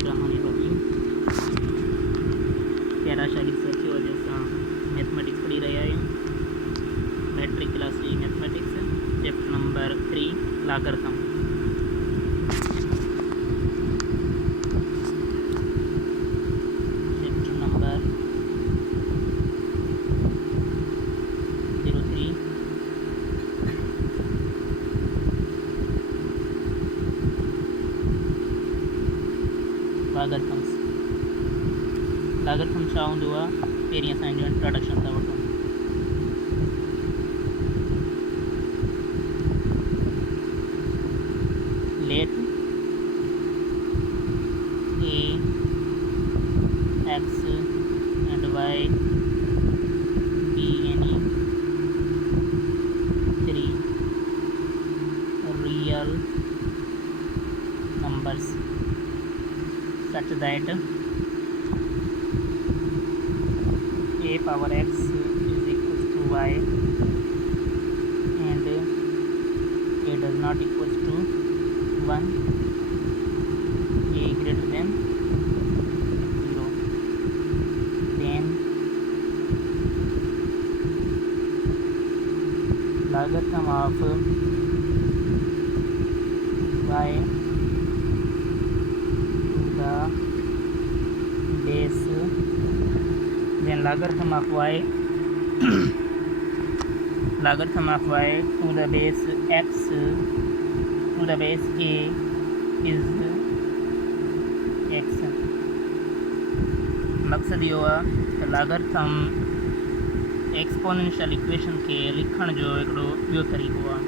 बिस्मिल्लाहिर्रहमानिर्रहीम। प्यारा शागिर्द साथियों, अॼु असां मैथमेटिक्स पढ़ी रहिया आहियूं। मैट्रिक क्लास जी mathematics chapter number 3 logarithm. Chapter number 03 logarithms. Logarithm छा हूंदो आहे, पहिरीं असां हिन जो इंट्रोडक्शन था वठूं। Let a x and y be any three real numbers such that a power x is equals to y and a does not equals to 1, a greater than 0, then logarithm of y to the base, then logarithm of y logarithm of y to the base x to the base a is x। मक़सद इहो आहे त लागरथम exponential equation खे लिखण जो हिकिड़ो ॿियो तरीक़ो आहे।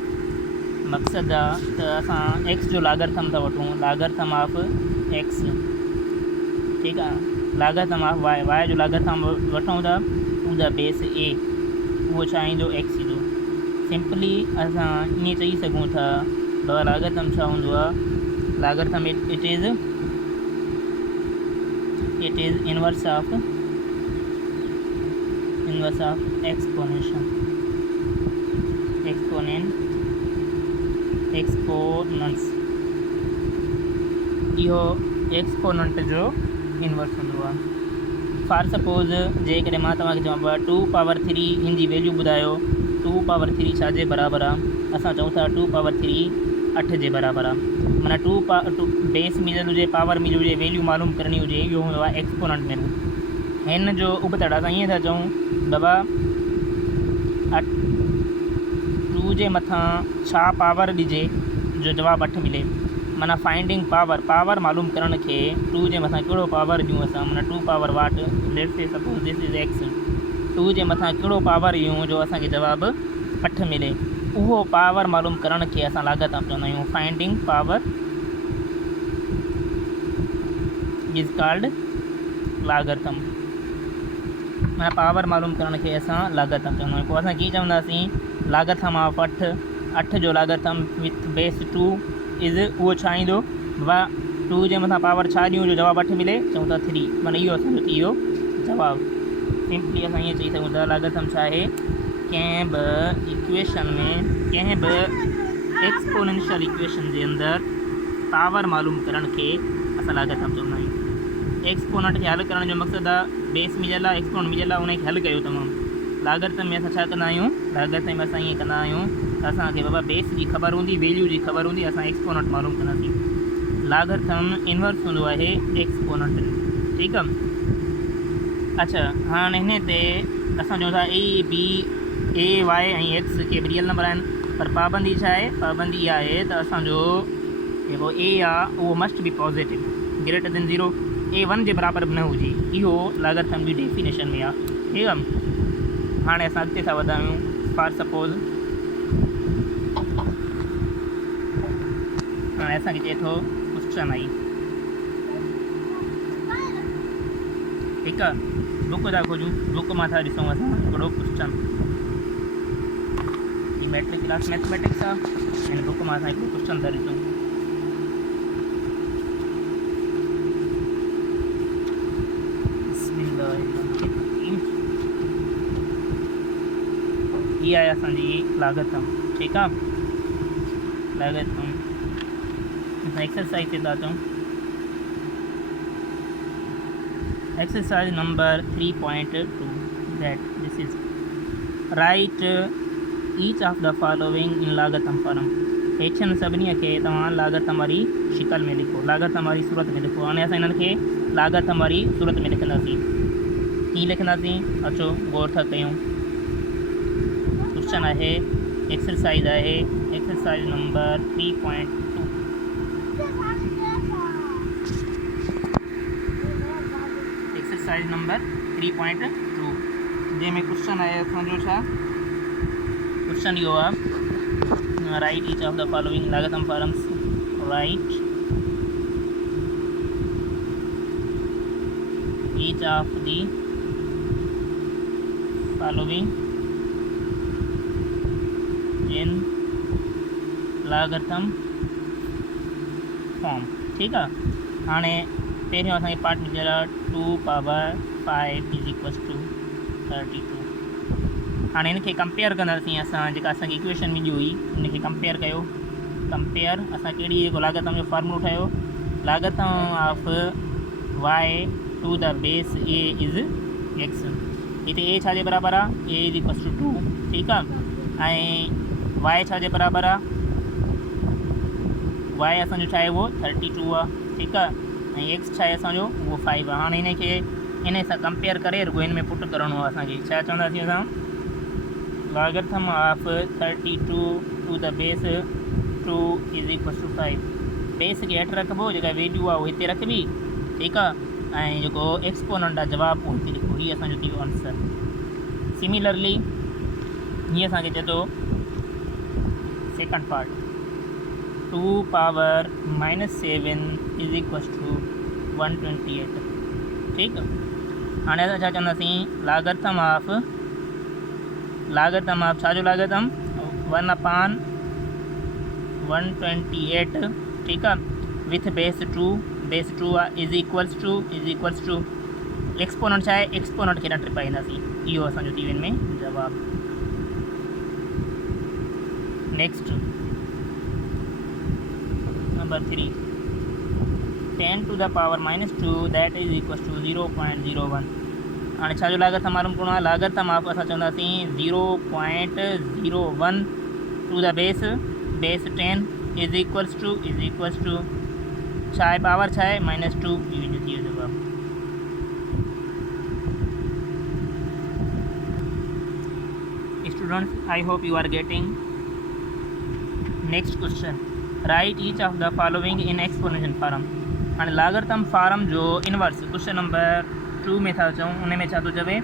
मक़सद आहे त असां एक्स जो लागरथम था वठूं, लागरथम ऑफ एक्स, ठीकु आहे। लागरथम ऑफ वाई, वाई जो लागरथम वठूं था टू द बेस ए, उहो छा ईंदो, एक्स ईंदो। सिंपली असां ईअं चई सघूं था त लागरथम छा हूंदो आहे, logarithm it is inverse of exponents. इहो एक्सपोनेंट जो इनवर्स हूंदो आहे। फॉर सपोज़ जेकॾहिं मां तव्हांखे चवां 2 पावर 3 हिन जी वैल्यू ॿुधायो, 2 पावर 3 छा जे बराबरि आहे, असां चऊं था 2 पावर 3 8 जे बराबरि आहे। माना 2 बेस मिलियल हुजे, पावर मिली हुजे, वैल्यू मालूम करणी हुजे, इहो हूंदो आहे एक्सपोनेंट में। हिन जो उबतड़ असां ईअं था चऊं बाबा 2 जे मथां छा पावर ॾिजे जो जवाबु 8 मिले। माना फाइंडिंग पावर मालूम करण खे 2 जे मथां कहिड़ो पावर ॾियूं असां, माना 2 power what, let's say suppose this is x. 2 जे मथां कहिड़ो पावर ॾियूं जो असांखे जवाबु 8 मिले, उहो पावर मालूम करण खे असां लागरथम चवंदा आहियूं। Finding power is called logarithm. माना पावर मालूम करण खे असां लागरथम चवंदा आहियूं। पोइ असां कीअं चवंदासीं, लागरथम ऑफ 8 जो लागरथम विथ बेस 2 इज़, उहो छा ईंदो बाबा 2 जे मथां पावर छा ॾियूं जो जवाबु 8 मिले, चऊं था 3। माना इहो असांजो थी वियो जवाबु। सिंपली असां ईअं चई सघूं था लागरथम छा आहे, कंहिं बि इक्वेशन में, कंहिं बि एक्सपोनेंशियल इक्वेशन जे अंदरि पावर मालूम करण खे असां लागरथम चवंदा आहियूं। एक्सपोनेंट खे हल करण जो मक़सदु आहे, बेस मिलियल आहे, एक्सपोनेंट मिलियल आहे, उनखे हल कयो तमामु। लागरथम में असां छा कंदा आहियूं, लागरथम में असां ईअं कंदा आहियूं त असांखे बाबा बेस जी ख़बर हूंदी, वैल्यू जी ख़बर हूंदी, असां एक्सपोनेंट मालूम कंदासीं। लागरथम इनवर्स हूंदो आहे एक्सपोनेंट, ठीकु आहे। अच्छा, हाणे हिन ते असां चऊं था ए वाई ऐं एक्स के बि रियल नंबर आहिनि, पर पाबंदी छा आहे, पाबंदी इहा आहे त असांजो जेको ए आहे उहो must be positive, greater than 0, ए 1 जे बराबरि बि न हुजे। इहो लागरथम जी डेफिनेशन में आहे, ठीकु आहे। हाणे असां अॻिते था वधायूं। फॉर सपोज़ हाणे असांखे चए थो क्वेश्चन आई, ठीकु आहे। बुक था खोजूं, बुक मां था ॾिसूं असां हिकिड़ो क्वेश्चन। ही मैट्रिक क्लास मैथमेटिक्स आहे, हिन बुक मां असां हिकिड़ो क्वेश्चन था ॾिसूं। हीअ आहे असांजी लागरथम, ठीकु आहे। लागरथम असां एक्सरसाइज ते था अचूं। Exercise number 3.2, that this is write each of the following in logarithm form. हेठनि सभिनी खे तव्हां लागतम वारी शिकल में लिखो, लागतम वारी सूरत में लिखो। हाणे असां इन्हनि खे लागतम वारी सूरत में लिखंदासीं। कीअं लिखंदासीं, अचो गौर था कयूं। क्वेश्चन आहे, एक्सरसाइज आहे, एक्सरसाइज नंबर 3.2। एक्सरसाइज नंबर 3.2 जंहिंमें क्वेश्चन आहे असांजो छा, क्वेश्चन इहो आहे, write each of the following logarithm forms. Write each of the following in logarithm form. ठीक आहे। हाणे पहिरियों असांखे पार्ट मिलियल आहे 2 पावर 5 इज इक्वल्स टू 32। हाणे इनखे कंपेयर कंदासीं असां, जेका असांखे इक्वेशन मिली हुई उनखे कंपेयर कयो। कंपेयर असां कहिड़ी जेको लागतम जो फॉर्मूलो ठाहियो, logarithm of y to the base a is x. हिते ए छाजे बराबरि आहे, ए इज़ इक्वल्स टू 2। ठीकु आहे। ऐं वाई छाजे बराबरि आहे, वाई असांजो छा आहे उहो 32 आहे। ठीकु आहे। ऐं एक्स छा आहे असांजो उहो 5 आहे। हाणे हिनखे इन सां कंपेयर करे रुगो हिन में पुट करिणो आहे असांखे। छा चवंदासीं असां, logarithm of 32 to the base 2 is equals to 5। Base खे हेठि रखिबो, जेका वैल्यू आहे उहो हिते रखिबी। ठीकु आहे। ऐं जेको एक्सपोनेंट आहे जवाबु उहो हिते लिखो। हीअ असांजो थी वियो आंसर। सिमिलरली हीअं असांखे चए थो second part, 2 power -7 is equals to 128। ठीकु आहे। हाणे असां छा चवंदासीं, लागतम ऑफ छा जो लागतम 1/128। ठीकु आहे। विथ बेस 2 आहे इज़ इक्वल्स टू एक्सपोनेंट छा आहे, एक्सपोनेंट खे न टिपाईंदासीं। इहो असांजो थी वियो हिन में जवाबु। Next number 3, 10 to the power -2 that is equals to 0.01। हाणे छा जो लागतम मालूम करिणो आहे, लागतम ऑफ असां चवंदासीं 0.01 to the base 10 is equals to छा आहे, पावर छा आहे -2। इहो थी वियो जवाबु। Students, I hope you are getting. Next question, write each of the following in exponential form. हाणे लागतम फॉर्म जो इनवर्स क्वेश्चन नंबर 2 में था चऊं, उन में छा थो चवे,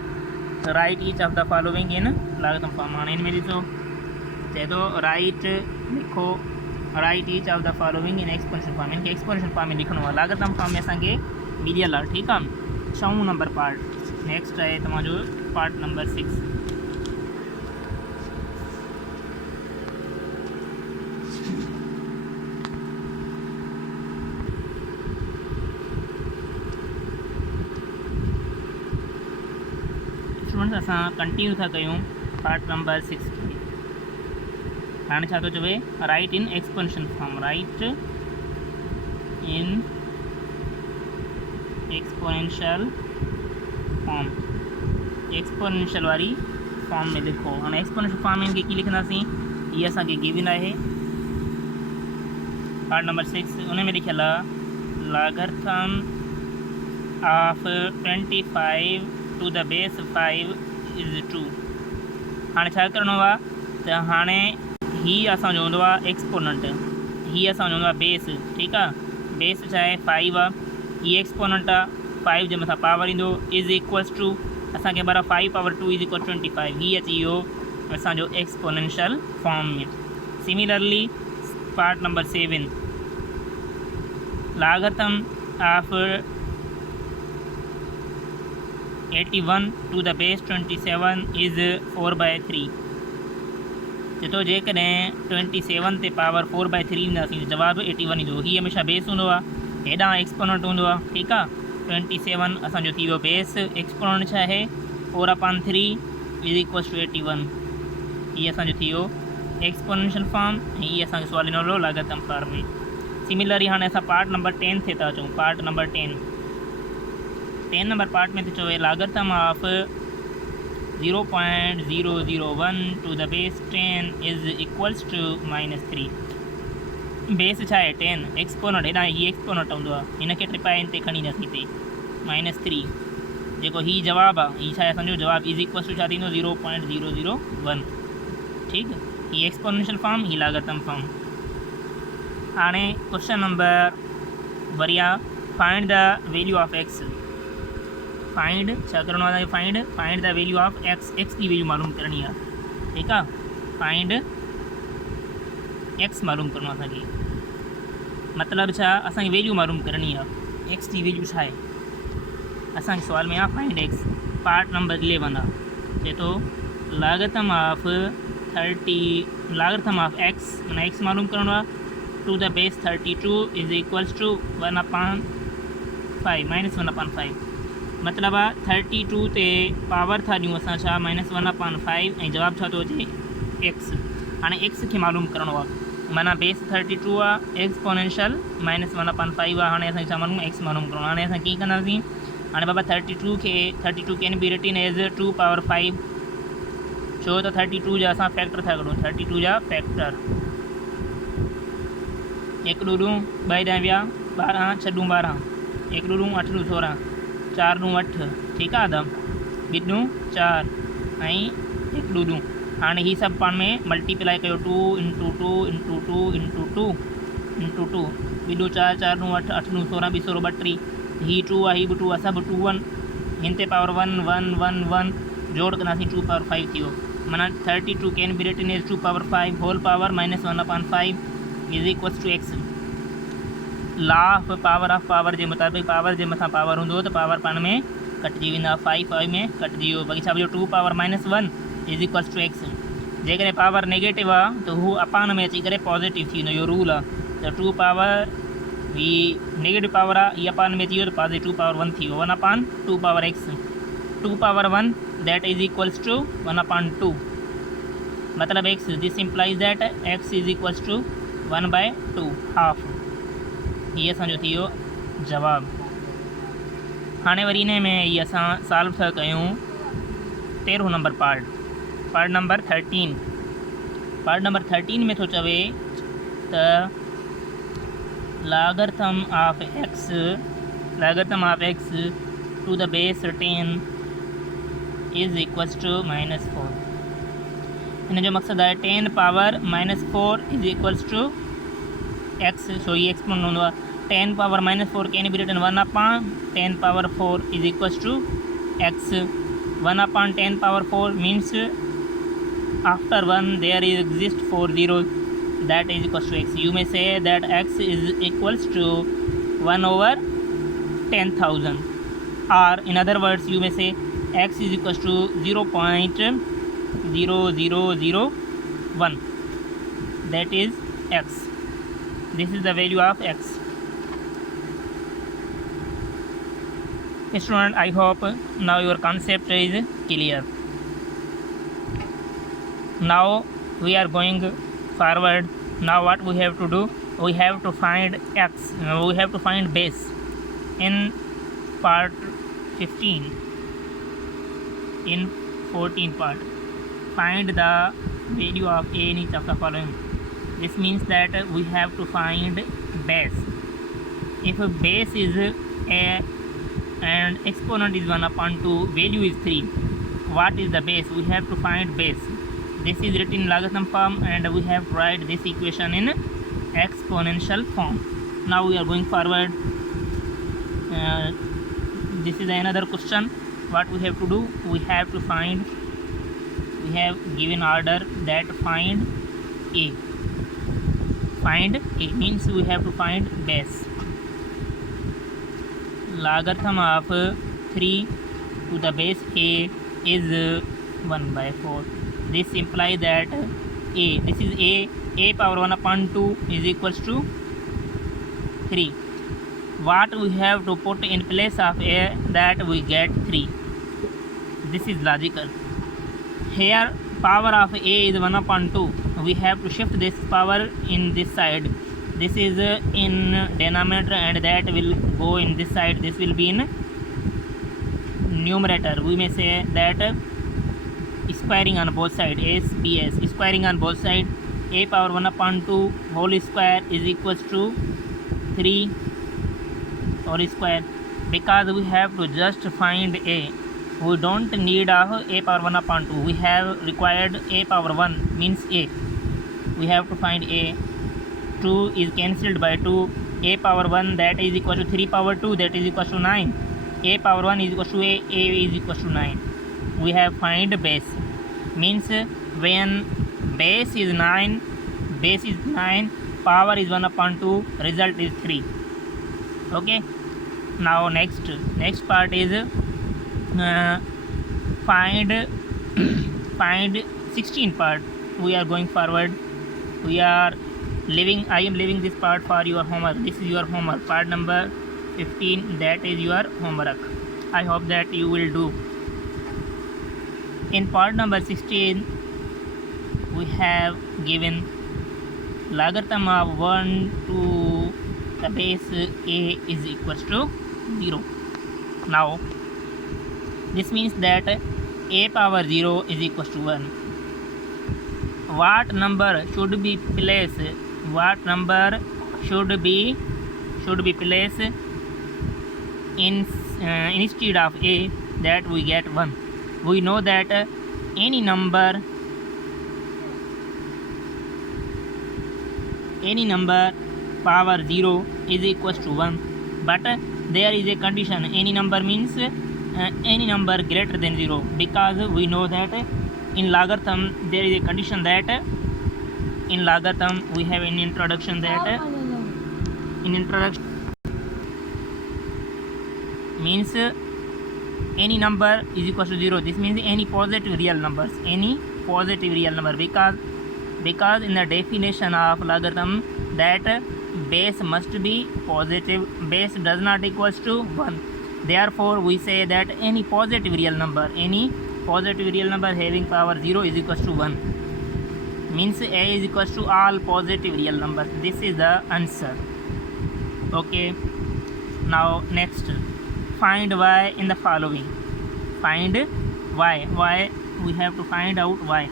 write each of the following in logarithm form. हाणे हिन में ॾिसो चए थो राइट लिखो, write each of the following in exponential form. इनखे एक्सपोनेंशियल फॉर्म में लिखणो आहे। लागतम फॉर्म में असांखे मिलियल आहे। ठीकु आहे। 6 नंबर पार्ट। नेक्स्ट आहे तव्हांजो पार्ट नंबर 6। असां कंटिन्यू था कयूं पार्ट नंबर 6 खे। हाणे छा थो चवे, राइट इन एक्सपोनेंशियल फॉर्म। राइट इन एक्सपोनेंशियल फॉर्म, एक्सपोनेंशियल वारी फॉर्म में लिखो। हाणे एक्सपोनेंशियल फॉर्म में इनखे कीअं लिखंदासीं, ये असांखे गिवन आहे पार्ट नंबर 6। उन में लिखियल आहे logarithm of 25 to the base 5 is 2। हाणे छा करिणो आहे, त हाणे हीअ असांजो हूंदो आहे एक्सपोनेंट, हीअ असांजो हूंदो आहे बेस। ठीकु आहे। बेस छा आहे 5 आहे, हीअ एक्सपोनेंट आहे, 5 जे मथां पावर ईंदो इज़ इक्वल्स टू असांखे ख़बर आहे 5 पावर 2 इज़ इक्वल 25। हीअ अची वियो असांजो एक्सपोनेंशियल फॉर्म में। Similarly part number 7, logarithm of 81 to the base 27 is 4/3। चए थो जेकॾहिं 27 ते पावर 4/3 ईंदासीं जवाबु 81 ईंदो। हीअ हमेशह बेस हूंदो आहे, हेॾां एक्सपोनेंट हूंदो आहे। ठीकु आहे। 27 असांजो थी वियो बेस, एक्सपोनेंट छा आहे 4/3 इज़ इक्वल्स टू 81। हीअ असांजो थी वियो एक्सपोनेंशियल फॉर्म। ऐं हीअ असांखे सुवाल ॾिनो हुओ लागतम फॉर्म में। सिमिलरली हाणे असां पार्ट नंबर 10 ते था अचूं। पार्ट नंबर 10 10 नंबर पार्ट में तो चवे logarithm of 0.001 to the base 10 is equals to -3। Base छा आहे 10 एक्सपोनेंट हेॾां ही एक्सपोनेंट हूंदो आहे, हिनखे ट्रिपाइन ते खणी न थी थिए -3 जेको ही जवाबु आहे, ही छा आहे असांजो जवाबु इज़ इक्वल्स टू छा थींदो 0.001। ठीकु, ही एक्सपोनेंशियल फॉर्म, ही लागतम फॉर्म। हाणे क्वेश्चन नंबर वरी आहे find the value of x. Find छा करिणो आहे असांखे, find the value of x, x की वैल्यू मालूम करणी आहे। ठीकु आहे, फाइंड एक्स मालूम करिणो आहे असांखे, मतिलबु छा असांखे वैल्यू मालूम करणी आहे, एक्स जी वैल्यू छा आहे असांखे सुवाल में आहे फाइंड एक्स। पार्ट नंबर 11 आहे, चए थो logarithm of 30 logarithm of x माना एक्स मालूम करिणो आहे to the base 32 is equals to 1/5 -1/5। मतिलबु आहे 32 ते पावर था ॾियूं असां छा -1/5 ऐं जवाबु छा थो अचे एक्स। हाणे एक्स खे मालूम करिणो आहे, माना बेस 32 आहे, एक्सपोनेंशियल -1/5 आहे। हाणे असांखे छा मालूम एक्स मालूम करिणो आहे। हाणे असां कीअं कंदासीं, हाणे बाबा 32 कैन बी रिटन एज 2/5, छो त 32 जा असां फैक्टर था करूं, 32 जा फैक्टर 1 ॾूं 2 ॾह विया 12 6 ॾूं 12 1 ॾूं 8 ॾूं 16 4 ॾूं 8। ठीकु आहे, आदम 2 ॾूं 4 ऐं 1 ॾूं 2। हाणे ही सभु पाण में मल्टीप्लाई कयो 2 × 2 × 2 × 2 × 2 2 ॾूं 4 4 ॾूं 8 8 ॾूं 16 2 16 32 ही 2 आहे, ही बि 2 आहे, सभु 2 1 हिन ते पावर 1 1 1 1 जोड़ कंदासीं 2/5 थी वियो। माना 32 can be written as 2/5 whole power -1/5 is equals to x. Law of power जे मुताबिक़ पावर जे मथां पावर हूंदो त पावर पाण में कटिजी वेंदा, 5 में कटिजी वियो, बाक़ी छा बचो 2⁻−1 इज़ इक्वल्स टू एक्स। जेकॾहिं पावर नेगेटिव आहे त हू अपान में अची करे पॉज़िटिव थी वेंदो, इहो रूल आहे। त 2 पावर ही नेगेटिव पावर आहे, ही अपान में थी वियो त पॉज़िटिव पावर 1 थी वियो, 1/2 x. 2/1 that is equals to 1/2 मतलब x, this implies that x is equals to 1/2 half. ये असांजो थी वियो जवाबु। हाणे वरी इन में ये असां सॉल्व था कयूं 13 number part number 13। Part number 13 में थो चवे त logarithm of x to the base 10 is equals to -4। इन जो मक़सदु आहे 10 power -4 is equals to x. So ये एक्सपोनेंट हूंदो आहे 10 power -4 can be written 1/10 power 4 is equals to x. 1/10 power 4 means after 1 there exist 4 zeros, that is equals to x. You may say that x is equals to 1/10,000, or in other words you may say x is equals to 0.0001, that is x. This is the value of x. Student, I hope now your concept is clear. Now we are going forward. Now what we have to do, we have to find x, we have to find base in part 15. In 14 part, find the value of a in each of the following. This means that we have to find base. If a base is a and exponent is 1/2, value is 3, what is the base? We have to find base. This is written in logarithm form and we have to write this equation in exponential form. Now we are going forward. This is another question. What we have to do, we have to find, we have given order that find a. Find a means we have to find base. Logarithm of 3 to the base a is 1/4. This implies that a, this is a power 1/2 is equals to 3. What we have to put in place of a, that we get 3. This is logical. Here power of a is 1/2. We have to shift this power in this side. This is in denominator and that will go in this side. This will be in numerator, we may say that squaring on both sides, s bs, squaring on both sides, a power 1 upon 2 whole square is equals to 3 whole square, because we have to just find a. We don't need a power 1 upon 2. We have required a power 1 means a. We have to find a. 2 is cancelled by 2. A power 1 that is equal to 3 power 2 that is equal to 9. A power 1 is equal to a is equal to 9. We have find base. Means when base is 9, power is 1 upon 2, result is 3. Okay. Now next part is find 16 part. We are going forward. I am leaving this part for your homework. This is your homework. Part number 15, that is your homework. I hope that you will do. In part number 16, we have given logarithm of 1 to the base a is equals to 0. Now this means that a power 0 is equals to 1. What number should be placed? What number should be placed in instead of a, that we get 1. We know that any number power 0 is equals to 1, but there is a condition. Any number means any number greater than 0, because we know that in logarithm there is a condition that in logarithm we have an introduction that means any number is equal to 0. This means any positive real number, because in the definition of logarithm that base must be positive, base does not equals to 1. Therefore we say that any positive real number having power 0 is equals to 1. Means a is equals to all positive real numbers. This is the answer. Okay. Now next, find y in the following. Find y. We have to find out y.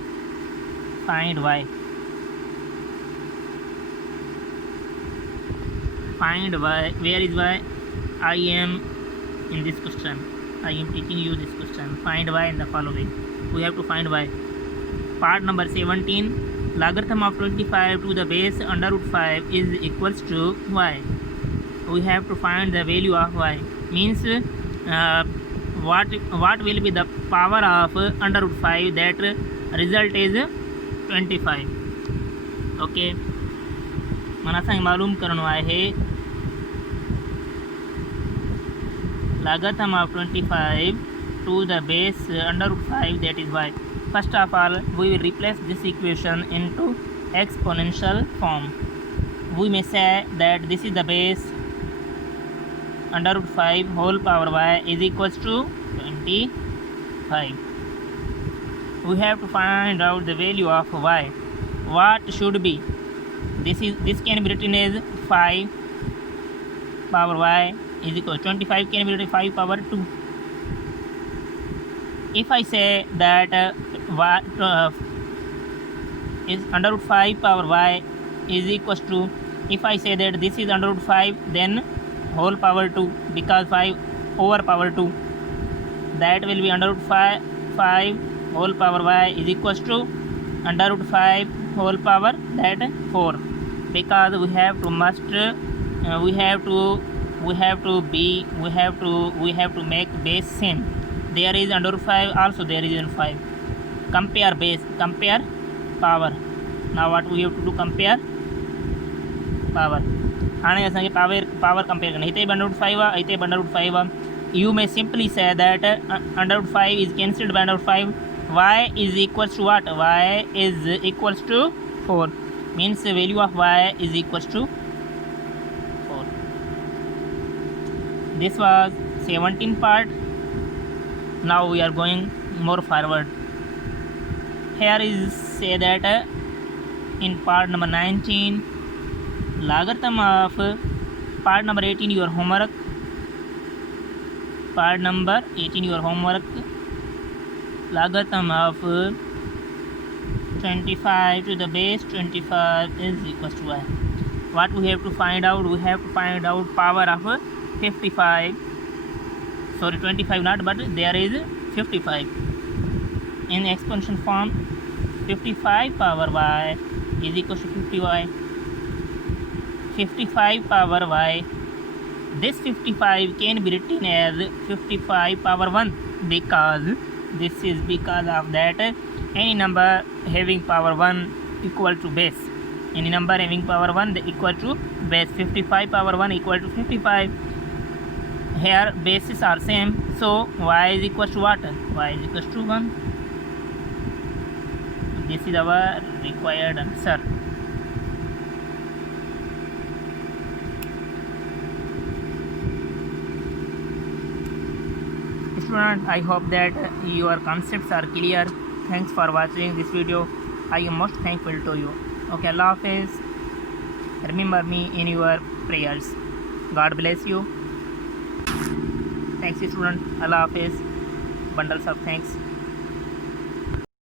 Find y. Find y. Where is y? I am in this question. I am teaching you this question. Find y in the following. We have to find y. Part number 17. Logarithm of 25 to the base under root 5 is equals to y. We have to find the value of y. Means what will be the power of under root 5, that result is 25. Okay. मला सांग मालूम करणो आहे logarithm of 25 to the base under root 5, that is y. First of all, we will replace this equation into exponential form. We may say that this is the base under root 5 whole power y is equals to 25. We have to find out the value of y. What should be? This can be written as 5 power y is equal to 25, can be written 5 power 2. If I say that is under root 5 power y is equals to, if I say that this is under root 5, then whole power 2, because 5 over power 2, that will be under root 5 whole power y is equals to under root 5 whole power that 4, because we have to make base same. There is under root 5, also there is in 5. Compare base, compare power. Now what we have to do? Compare power. हाणे असांखे power compare करना. हिते under root 5 आहे, हिते under root 5 आहे. You may simply say that under root 5 is cancelled by under root 5. Y is equals to what? Y is equals to 4. Means the value of y is equals to 4. This was 17 part. Now we are going more forward. Here is say that in part number 19, logarithm of part number 18, your homework. Part number 18, your homework. Lagatam of 25 to the base 25 is equals to y. What we have to find out? We have to find out power of 55. Sorry, 25 not, but there is 55 in exponential form. 55 power y is equals to 50y. 55 power y. This 55 can be written as 55 power 1 because this is because of that any number having power 1 equal to base. Any number having power 1 equal to base. 55 power 1 equal to 55. Here bases are same, so y is equal to what? Y is equal to 1. This is our required answer. Student, I hope that your concepts are clear. Thanks for watching this video. I am most thankful to you. Okay, Allah Hafiz. Remember me in your prayers. God bless you. Thanks, student. Allah Hafiz. Bundles of thanks.